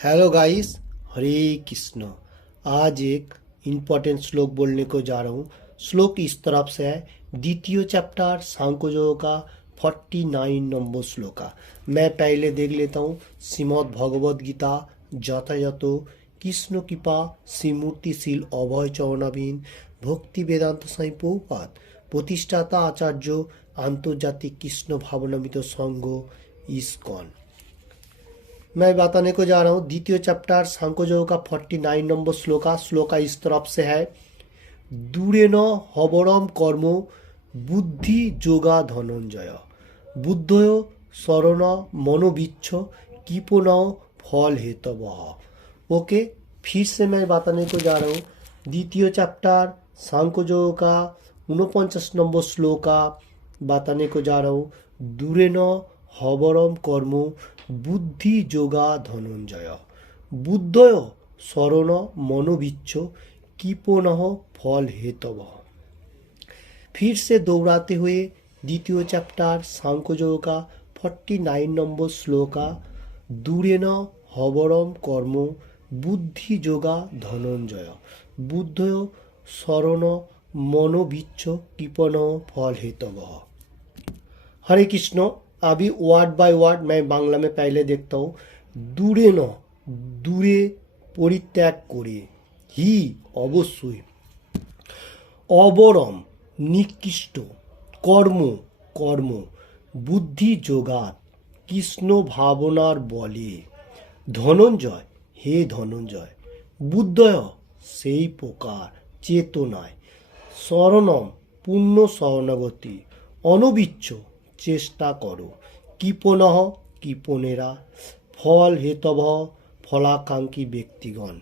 Hello guys, हरे कृष्ण। आज एक important श्लोक बोलने को जा रहा हूँ। श्लोक इस तरफ से है, द्वितीय चैप्टर सांख्ययोग का 49 नंबर श्लोका। मैं पहले देख लेता हूँ। श्रीमद् भगवद गीता যথাযথ কৃষ্ণ কৃপা শ্রীমূর্তিশীল অভয় চরণাবিন ভক্তি বেদান্ত সাই প্রভুপাদ প্রতিষ্ঠাতা আচার্য আন্তর্জাতিক কৃষ্ণ ভাবনামিত সংঘ ইসকন। मैं बताने को जा रहा हूँ द्वितीय चैप्टर सांख्ययोग का 49 नंबर श्लोका इस तरफ से है, दूरे न हबरम कर्म बुद्धि जोगा धनंजय बुद्धयो शरण मनोबिच्छ किपन फल हेतव। ओके, फिर से मैं बताने को जा रहा हूँ द्वितीय चैप्टर सांख्ययोग का 49 नंबर श्लोका बताने को जा रहा हूँ। दूरे न हबरम कर्म बुद्धि जोगा धनंजय बुद्धय शरण मनोबिच्छ किपनः फल हेतव। फिर से दोहराते हुए द्वितीय चैप्टर सांख्ययोग का 49 नंबर श्लोका, दूरे न हबरम कर्म बुद्धि जोगा धनंजय बुद्धय शरण मनोबिच्छ किपनः फल हेतव। हरे कृष्ण। अभी वर्ड बाय वर्ड मैं बांग्ला में पहले देखता हूँ। दूरे न, दूरे परित्याग करे, ही अवश्य, अबरम निकृष्ट, कर्म कर्म, बुद्धि जोगात कृष्ण भावनार बले, धनंजय हे धनंजय, बुद्धय सेई प्रकार चेतनाय, शरणम पूर्ण शरणागति, अनबिच्छ চেষ্টা করো, কৃপণঃ কৃপণেরা, ফল হেতভ फलाकांक्षी व्यक्तिगण।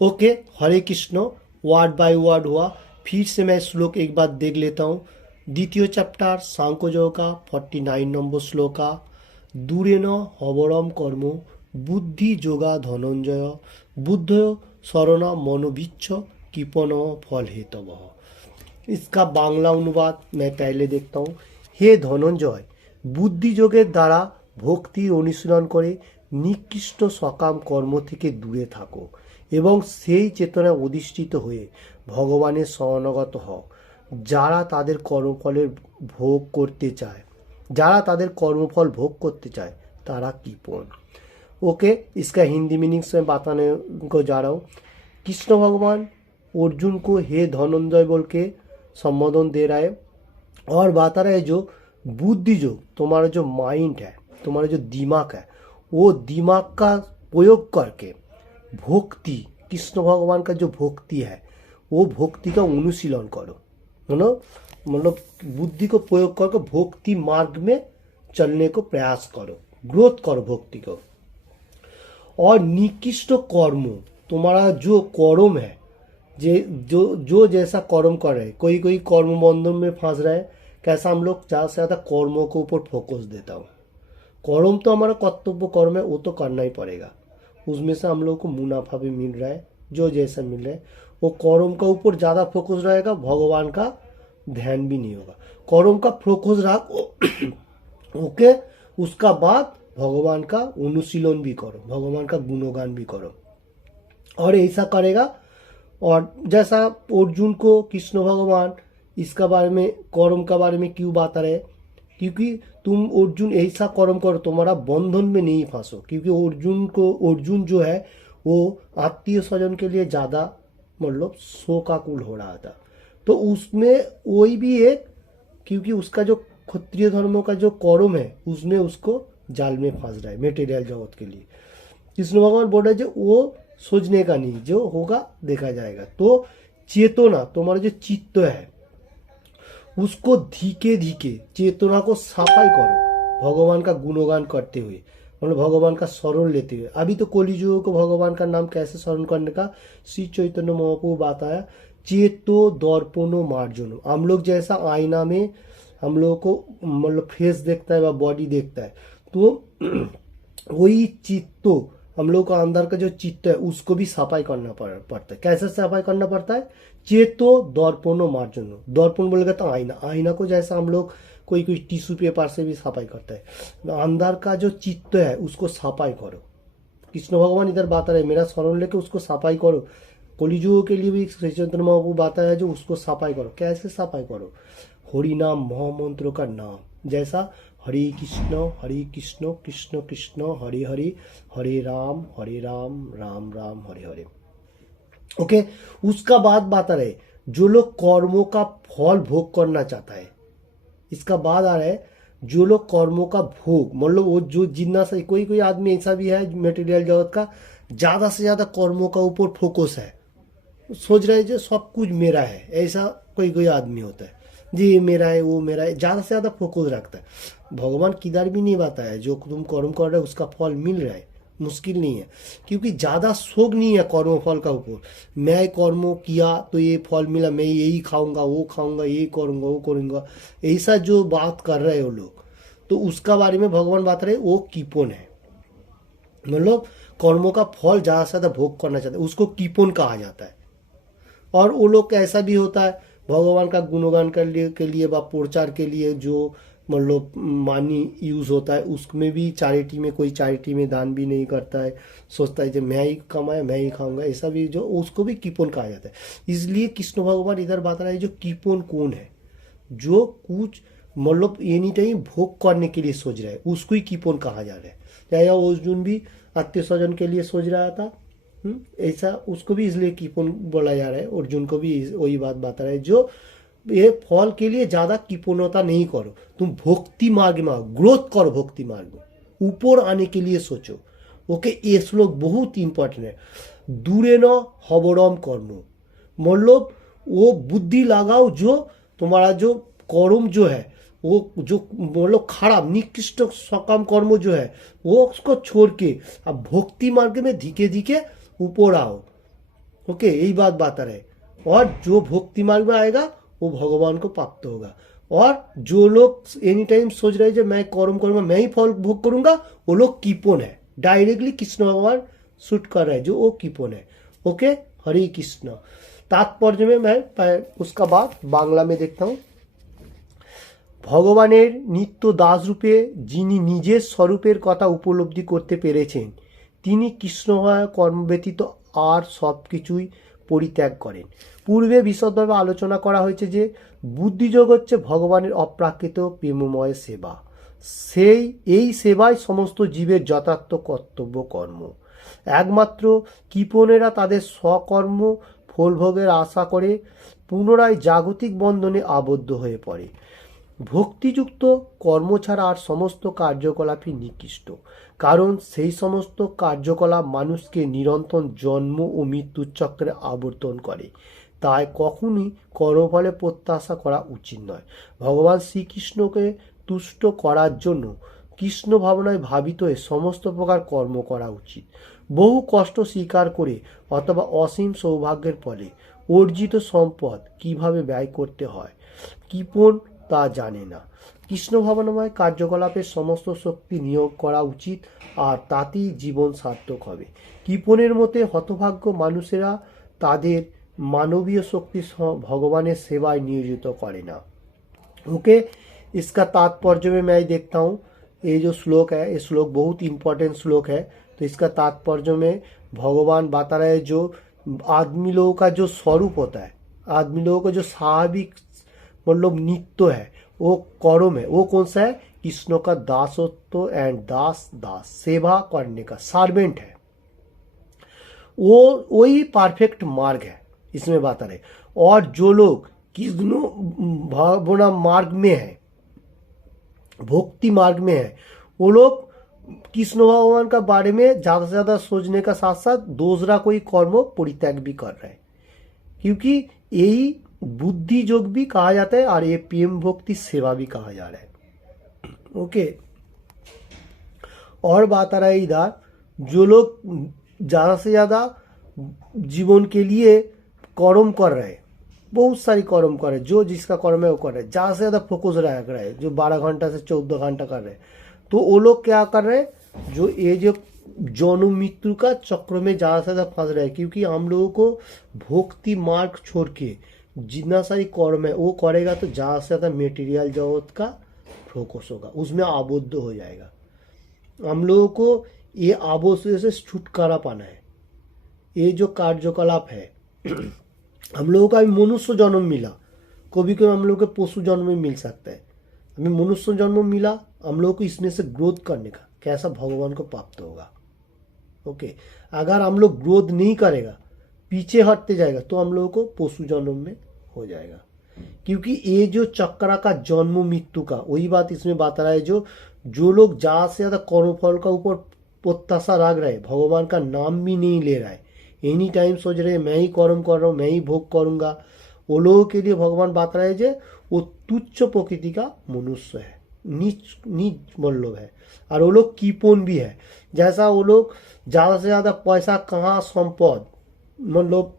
Okay, Hare Krishna. Word by word हुआ। फिर से मैं श्लोक एक बार देख लेता हूँ। द्वितीय चैप्टर सांख्ययोग का 49 नंबर श्लोका, दूरे न हबरम कर्म बुद्धि जोगा धनंजय बुद्धय शरण मनोबिच्छ कृपण फल हेतव। इसका बांग्ला अनुवाद मैं पहले देखता हूँ। हे धनंजय, बुद्धियोगের দ্বারা ভক্তি অনুশীলন করে নিকৃষ্ট সকাম কর্ম থেকে দূরে থাকো এবং সেই চেতনায় অধিষ্ঠিত হয়ে ভগবানের শরণাগত হও। যারা তাদের কর্মফলের ভোগ করতে চায় তারা কৃপণ। ओके, इसका हिंदी मीनिंग से बताने को जा रहा हूँ। कृष्ण भगवान अर्जुन को हे धनंजय बोल के संबोधन दे रहा है और बता रहा है जो बुद्धि जो तुम्हारा जो माइंड है, तुम्हारा जो दिमाग है, वो दिमाग का प्रयोग करके भक्ति, कृष्ण भगवान का जो भक्ति है वो भक्ति का अनुशीलन करो। है ना, मतलब बुद्धि को प्रयोग करके भक्ति मार्ग में चलने को प्रयास करो, ग्रोथ करो भक्ति को। और निकृष्ट कर्म, तुम्हारा जो कर्म है, जो जैसा कर्म कर रहे, कोई कर्म बंधन में फंस रहा है, कैसा हम लोग ज़्यादा से ज़्यादा कर्मों के ऊपर फोकस देता हूँ। कर्म तो हमारा कर्तव्य कर्म है, वो तो करना ही पड़ेगा। उसमें से हम लोग को मुनाफा भी मिल रहा है, जो जैसा मिल रहा है वो कर्म का ऊपर ज़्यादा फोकस रहेगा, भगवान का ध्यान भी नहीं होगा। कर्म का फोकस रहा ओके, उसका बाद भगवान का अनुशीलन भी करो, भगवान का गुणगान भी करो। और ऐसा करेगा। और जैसा अर्जुन को कृष्ण भगवान इसका बारे में, कर्म का बारे में क्यों बता रहे, क्योंकि तुम अर्जुन ऐसा कर्म करो तुम्हारा बंधन में नहीं फंसो। क्योंकि अर्जुन जो है वो आत्मीय स्वजन के लिए ज़्यादा मतलब शोकाकुल हो रहा था, तो उसमें वही भी एक, क्योंकि उसका जो क्षत्रिय धर्मों का जो कर्म है उसमें उसको जाल में फंस रहा है मेटेरियल जगत के लिए। कृष्ण भगवान बोल रहे जो वो सोचने का नहीं, जो होगा देखा जाएगा। तो चेतना, तुम्हारा जो चित्त है उसको धीके धीके चेतना को सफाई करो भगवान का गुणगान करते हुए, मतलब भगवान का शरण लेते हुए। अभी तो कलियुग को भगवान का नाम कैसे शरण करने का श्री चैतन्य महाप्रभु बताया, चेतो दर्पणो मार्जनो। हम लोग जैसा आईना में हम लोगों को मतलब फेस देखता है व बॉडी देखता है, तो वही चित्तो, हम लोग का अंदर का जो चित्त है उसको भी सफाई करना पड़ता है। कैसे सफाई करना पड़ता है, चेतो दर्पणो मार्जनो। दर्पण बोलेगा तो आईना, आईना को जैसा हम लोग कोई टिश्यू पेपर से भी सफाई करता है, अंदर का जो चित्त है उसको सफाई करो। कृष्ण भगवान इधर बता रहे मेरा शरण लेके उसको सफाई करो। कलिजुग के लिए भी श्री चैतन्य महाप्रभु बताया जो उसको सफाई करो। कैसे सफाई करो? हरि नाम महामंत्रों का नाम, जैसा हरे कृष्ण कृष्ण कृष्ण हरे हरे, हरे राम राम राम हरे हरे। ओके, उसका बाद बता रहे जो लोग कर्मों का फल भोग करना चाहता है। इसका बाद आ रहा है जो लोग कर्मों का भोग, मतलब वो जो जितना सा, कोई आदमी ऐसा भी है मटेरियल जगत का ज्यादा से ज्यादा कर्मों का ऊपर फोकस है, सोच रहे जो सब कुछ मेरा है। ऐसा कोई आदमी होता है जी, ये मेरा है वो मेरा है, ज्यादा से ज्यादा फोकस रखता है। भगवान किधर भी नहीं बताया जो तुम कर्म कर रहे हो उसका फल मिल रहा है, मुश्किल नहीं है, क्योंकि ज्यादा शौक नहीं है कर्म फल का ऊपर। मैं कर्म किया तो ये फल मिला, मैं यही खाऊंगा वो खाऊंगा, ये करूंगा वो करूंगा, ऐसा जो बात कर रहे हो लोग, तो उसका बारे में भगवान बात रहे वो कीपोन है। मतलब कर्मों का फल ज्यादा से ज्यादा भोग करना चाहते हैं, उसको कीपोन कहा जाता है। और वो लोग का ऐसा भी होता है भगवान का गुणगान के लिए व प्रचार के लिए जो मतलब मानी यूज होता है, उसमें भी चैरिटी में कोई चैरिटी में दान भी नहीं करता है, सोचता है कि मैं ही कमाया मैं ही खाऊंगा, ऐसा भी जो उसको भी कीपोन कहा जाता है। इसलिए कृष्ण भगवान इधर बता रहा है जो कीपोन कौन है, जो कुछ मतलब एनी टाइम भोग करने के लिए सोच रहा है, उसको ही कीपोन कहा जा रहा है। चाहे अर्जुन भी आत्मीय स्वजन के लिए सोच रहा था, ऐसा उसको भी इसलिए कीपोन बोला जा रहा है। अर्जुन को भी वही बात बता रहा है जो ये फल के लिए ज्यादा कीपोनता नहीं करो, तुम भक्ति मार्ग में ग्रोथ करो, भक्ति मार्ग में ऊपर आने के लिए सोचो। ओके, ये श्लोक बहुत इंपॉर्टेंट है। दूरे न हबरम कर्म, मतलब वो बुद्धि लगाओ जो तुम्हारा जो कर्म जो है वो जो मतलब खराब निकृष्ट सकाम कर्म जो है वो उसको छोड़ के अब भक्ति मार्ग में धीरे धीरे ऊपर आओ। ओके, यही बात बता रहे। और जो भक्ति मार्ग में आएगा वो भगवान को प्राप्त होगा। और जो लोग एनी टाइम सोच रहे हैं मैं कर्म करूंगा मैं ही फल भोग करूंगा, वो लोग कीपोन है, डायरेक्टली कृष्ण भगवान शूट कर रहे हैं जो वो कीपोन है। ओके, हरे कृष्ण। तात्पर्य में मैं उसका बाद बांग्ला में देखता हूँ। ভগবানের নিত্য দাসরূপে যিনি নিজের স্বরূপের কথা উপলব্ধি করতে পেরেছেন তিনি কৃষ্ণময় কর্ম ব্যতীত আর সব কিছুই পরিত্যাগ করেন। পূর্বে বিশদভাবে আলোচনা করা হয়েছে যে বুদ্ধিযোগ হচ্ছে ভগবানের অপ্রাকৃত প্রেমময় সেবা, এই সেবাই সমস্ত জীবের যথার্থ কর্তব্য কর্ম। একমাত্র কৃপণেরা তাদের স্বকর্ম ফলভোগের আশা করে পুনরায় জাগতিক বন্ধনে আবদ্ধ হয়ে পড়ে। ভক্তিযুক্ত কর্ম ছাড়া আর সমস্ত কার্যকলাপই নিকৃষ্ট, কারণ সেই সমস্ত কার্যকলাপ মানুষকে নিরন্তর জন্ম ও মৃত্যুর চক্রে আবর্তন করে। তাই কখনই কর্মফলে প্রত্যাশা করা উচিত নয়। ভগবান শ্রীকৃষ্ণকে তুষ্ট করার জন্য কৃষ্ণ ভাবনায় ভাবিত হয়ে সমস্ত প্রকার কর্ম করা উচিত। বহু কষ্ট স্বীকার করে অথবা অসীম সৌভাগ্যের ফলে অর্জিত সম্পদ কিভাবে ব্যয় করতে হয় কৃপণ তা জানে না। কৃষ্ণ ভাবনাময় কার্যকলাপের সমস্ত শক্তি নিয়োগ করা উচিত, আর তাতেই জীবন সার্থক হবে। কৃপণের মতে হতভাগ্য মানুষেরা তাদের मानवीय शक्ति भगवान सेवाएं नियोजित करे ना। ओके, इसका तात्पर्य में मैं देखता हूँ ये जो श्लोक है ये श्लोक बहुत इंपॉर्टेंट श्लोक है। तो इसका तात्पर्य में भगवान बता रहे जो आदमी लोगों का जो स्वरूप होता है, आदमी लोगों का जो स्वाभाविक मतलब नित्य है वो कर्म है, वो कौन सा है? कृष्ण का दासत्व एंड दास सेवा करने का सर्वेंट है, वो वही परफेक्ट मार्ग है इसमें बता रहे। और जो लोग कृष्ण भावना मार्ग में है, भक्ति मार्ग में है, वो लोग कृष्ण भगवान का बारे में ज्यादा से ज्यादा सोचने का साथ साथ दूसरा कोई कर्म परित्याग भी कर रहे हैं, क्योंकि यही बुद्धि योग भी कहा जाता है और ये प्रेम भक्ति सेवा भी कहा जा रहा है। ओके, और बात आ रहा है इधर जो लोग ज्यादा से ज्यादा जीवन के लिए कर्म कर रहे हैं, बहुत सारी कर्म कर रहे हैं, जो जिसका कर्म है वो कर रहे हैं, ज्यादा से ज्यादा फोकस रख रहे हैं, जो 12 घंटा से 14 घंटा कर रहे हैं, तो वो लोग क्या कर रहे हैं? जो ये जो जन्म मृत्यु का चक्र में ज्यादा से ज्यादा फंस रहे हैं, क्योंकि हम लोगों को भक्ति मार्ग छोड़ के जितना सारी कर्म है वो करेगा तो ज्यादा से ज्यादा मेटीरियल जगत का फोकस होगा, उसमें आबद्ध हो जाएगा। हम लोगों को ये आबों से छुटकारा पाना है। ये जो कार्यकलाप है हम लोगों का अभी मनुष्य जन्म मिला, कभी कभी हम लोग को पशु जन्म में मिल सकता है, हमें मनुष्य जन्म मिला हम लोग को इसमें से ग्रोथ करने का, कैसा भगवान को प्राप्त होगा। ओके, अगर हम लोग ग्रोथ नहीं करेगा, पीछे हटते जाएगा, तो हम लोगों को पशु जन्म में हो जाएगा। क्योंकि ये जो चक्रा का जन्म मृत्यु का, वही बात इसमें बता रहा है, जो लोग ज्यादा से ज्यादा कर्मफल का ऊपर प्रत्याशा रख रहे, भगवान का नाम भी नहीं ले रहा है, एनी टाइम सोच रहे मैं ही कर्म कर रहा हूँ, मैं ही भोग करूंगा, वो लोगों के लिए भगवान बात रहा है जो वो तुच्छ प्रकृति का मनुष्य है, नीच नीच मतलब है, और वो लोग कीपोन भी है। जैसा वो लोग ज्यादा से ज्यादा पैसा कहाँ संपद मतलब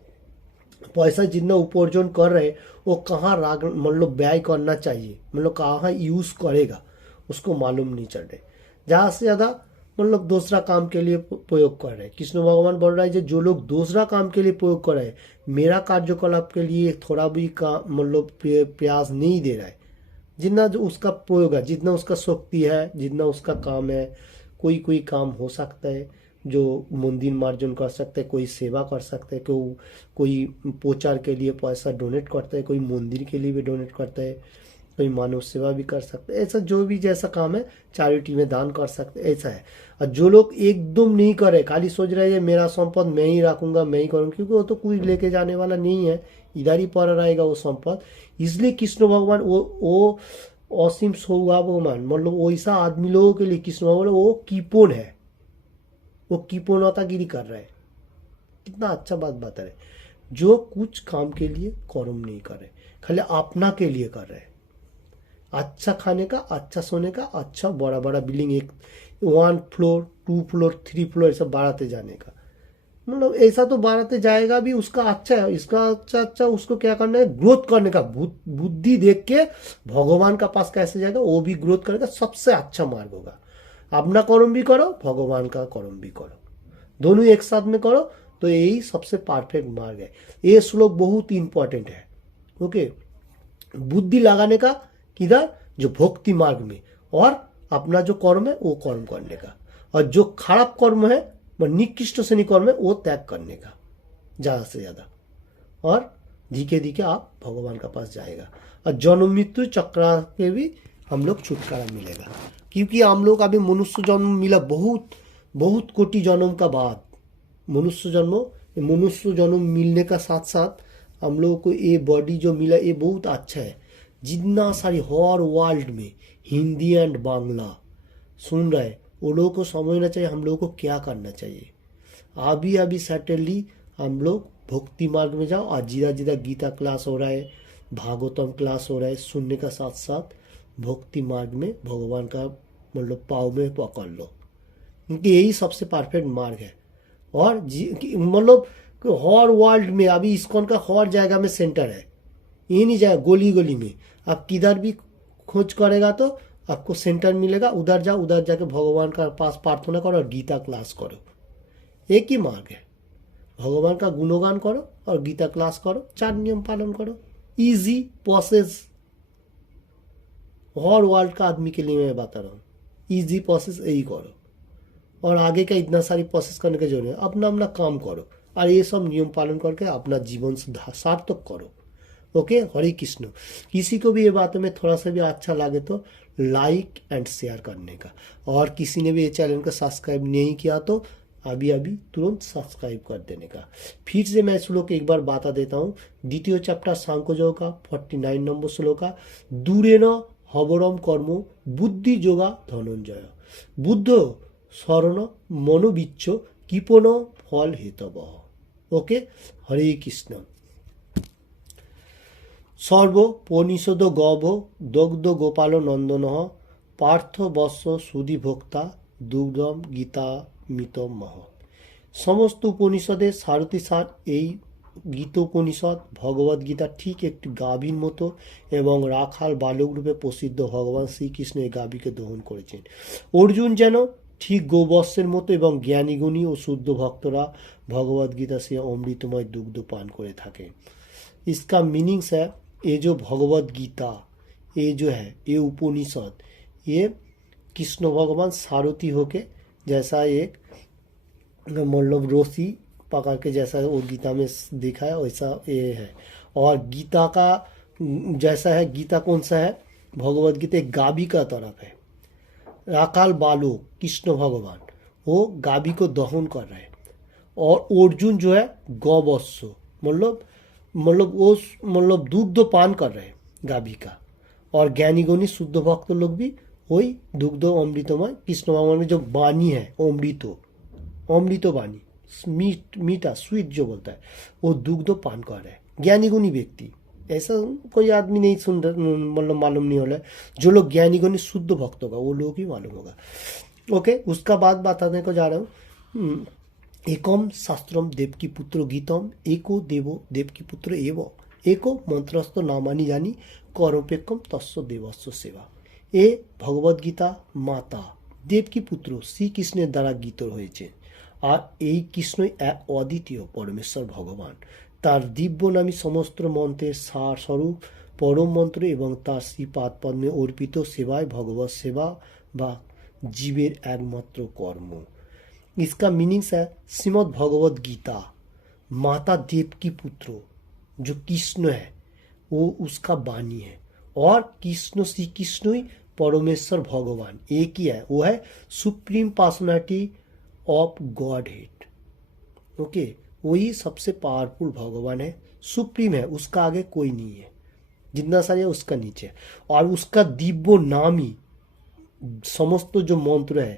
पैसा जितना उपार्जन कर रहे वो कहाँ मतलब व्यय करना चाहिए, मतलब कहाँ यूज करेगा उसको मालूम नहीं चल रहे, ज्यादा से ज्यादा मतलब दूसरा काम के लिए प्रयोग कर रहे हैं। कृष्ण भगवान बोल रहा है जो लोग दूसरा काम के लिए प्रयोग कर रहे हैं, मेरा कार्यकलाप के लिए थोड़ा भी काम मतलब प्रयास नहीं दे रहा है, जितना जो उसका प्रयोग है, जितना उसका शक्ति है, जितना उसका काम है, कोई काम हो सकता है जो मंदिर मार्जन कर सकते हैं, कोई सेवा कर सकते हैं, कोई प्रचार के लिए पैसा डोनेट करता है, कोई मंदिर के लिए भी डोनेट करता है, कोई मानव सेवा भी कर सकते हैं, ऐसा जो भी जैसा काम है चैरिटी में दान कर सकते हैं, ऐसा है। और जो लोग एकदम नहीं करे, खाली सोच रहे हैं मेरा संपद मैं ही रखूंगा, मैं ही करूंगा, क्योंकि वो तो कोई लेके जाने वाला नहीं है, इधर ही पड़ा रहेगा वो संपद। इसलिए कृष्ण भगवान वो असीम सौभाग्यवान मतलब वैसा आदमी लोगों के लिए कृष्ण भगवान वो कीपोन है, वो कीपोनतागिरी कर रहे हैं। कितना अच्छा बात बता रहे, जो कुछ काम के लिए कर्म नहीं कर रहे, खाली अपना के लिए कर रहे हैं, अच्छा खाने का, अच्छा सोने का, अच्छा बड़ा बड़ा बिल्डिंग, एक 1 फ्लोर 2 फ्लोर 3 फ्लोर ऐसा बढ़ाते जाने का, मतलब ऐसा तो बढ़ाते जाएगा भी उसका अच्छा है, इसका अच्छा उसको क्या करना है, ग्रोथ करने का बुद्धि देख के भगवान का पास कैसे जाएगा, वो भी ग्रोथ करेगा, सबसे अच्छा मार्ग होगा। अपना कर्म भी करो, भगवान का कर्म भी करो, दोनों एक साथ में करो, तो यही सबसे परफेक्ट मार्ग है। ये श्लोक बहुत इंपॉर्टेंट है। ओके, बुद्धि लगाने का किधर, जो भक्ति मार्ग में, और अपना जो कर्म है वो कर्म करने का, और जो खराब कर्म है निकृष्ट श्रेणी कर्म है वो त्याग करने का ज्यादा से ज्यादा, और धीरे धीरे आप भगवान का पास जाएगा, और जन्म मृत्यु चक्र के भी हम लोग छुटकारा मिलेगा। क्योंकि हम लोग अभी मनुष्य जन्म मिला बहुत कोटि जन्म का बाद, मनुष्य जन्म मिलने का साथ साथ हम लोगों को ये बॉडी जो मिला ये बहुत अच्छा है। जितना सारी हर वर्ल्ड में हिंदी एंड बांग्ला सुन रहे वो लोगों को समझना चाहिए हम लोगों को क्या करना चाहिए। अभी सैटरली हम लोग भक्ति मार्ग में जाओ, और जिदा गीता क्लास हो रहा है, भागवतम क्लास हो रहा है, सुनने का साथ साथ भक्ति मार्ग में भगवान का मतलब पाव में पकड़ लो, क्योंकि यही सबसे परफेक्ट मार्ग है। और मतलब हर वर्ल्ड में अभी इस्कॉन का हर जगह में सेंटर है, ये नहीं जाए गली गली में, आप किधर भी खोज करेगा तो आपको सेंटर मिलेगा, उधर जाओ, उधर जाके भगवान का पास प्रार्थना करो और गीता क्लास करो, एक ही मार्ग है। भगवान का गुणगान करो और गीता क्लास करो, 4 नियम पालन करो, इजी प्रोसेस, हर वर्ल्ड का आदमी के लिए मैं बता रहा हूँ, इजी प्रोसेस यही करो, और आगे का इतना सारी प्रोसेस करने की जरूरत है, अपना काम करो और ये सब नियम पालन करके अपना जीवन सार्थक करो। ओके, हरे कृष्ण। किसी को भी ये बात में थोड़ा सा भी अच्छा लगे तो लाइक एंड शेयर करने का, और किसी ने भी ये चैनल को सब्सक्राइब नहीं किया तो अभी तुरंत सब्सक्राइब कर देने का। फिर से मैं श्लोक एक बार बता देता हूँ, द्वितीय चैप्टर सांख्ययोग का 49 नंबर श्लोक का, दूरेन हबरम कर्म बुद्धि योगा धनंजय बुद्ध शरण मनोविच्छ कृपण फल हेतव। ओके, हरे कृष्ण। सर्वोपनिषद गभ दग्ध गोपाल नंदन पार्थ बत्स सुधि भोक्ता दुग्धम गीता मितम मह। समस्त उपनिषदे सारथी सार এই গীতোপনিষদ ভগবদ গীতা ঠিক একটি গাভীর মতো এবং রাখাল বালক রূপে প্রসিদ্ধ ভগবান শ্রীকৃষ্ণ এই গাভীকে দহন করেছেন। অর্জুন যেন ঠিক গোবৎসের মতো এবং জ্ঞানীগুণী ও শুদ্ধ ভক্তরা ভগবদ गीता से अमृतमय दुग्ध पान করে থাকে। इसका मीनिंग्स है ये जो भगवद गीता ये जो है ये उपनिषद ये कृष्ण भगवान सारथी होके जैसा एक मतलब रोसी पकड़ के जैसा वो गीता में देखा है वैसा ये है। और गीता का जैसा है, गीता कौन सा है, भगवत गीता एक गाबी का तरफ है। राकाल बालक कृष्ण भगवान वो गाबी को दहन कर रहे हैं, और अर्जुन जो है गौवत्स मतलब वो मतलब दुग्ध पान कर रहे हैं गाबी का। और ज्ञानी गुणी शुद्ध भक्त लोग भी वही दुग्ध अमृतमय कृष्ण भगवान में जो वाणी है अमृत वाणी, मीठा स्वीट जो बोलता है, वो दुग्ध पान कर रहे हैं ज्ञानी गुणी व्यक्ति। ऐसा कोई आदमी नहीं सुन मतलब मालूम नहीं हो रहा है। जो लोग ज्ञानी गुणी शुद्ध भक्त होगा वो लोग ही मालूम होगा। ओके, उसका बाद बताने को जा रहा हूँ। एकम शास्त्रम देवकी पुत्र गीतम एको देवो देवकी पुत्र एवं एको मंत्रस्थ नामानी जानी करोपेकम तस्व देवस्व सेवा। এ ভগবদ্গীতা মাতা দেবকী পুত্র শ্রীকৃষ্ণের দ্বারা গীত হয়েছে। আর এই কৃষ্ণই এক অদ্বিতীয় পরমেশ্বর ভগবান। তার দিব্যনামী সমস্ত মন্ত্রের সার স্বরূপ পরম মন্ত্র এবং তার শ্রীপাদ পদ্মে অর্পিত সেবায় ভগবত সেবা বা জীবের একমাত্র কর্ম। इसका मीनिंग्स है श्रीमद् भगवद गीता माता देव की पुत्र जो कृष्ण है वो उसका वाणी है, और कृष्ण श्री कृष्ण ही परमेश्वर भगवान एक ही है, वो है supreme personality of God head. Okay, वही सबसे पावरफुल भगवान है, सुप्रीम है, उसका आगे कोई नहीं है, जितना सारे उसका नीचे। और उसका दिव्य नाम ही समस्त जो मंत्र है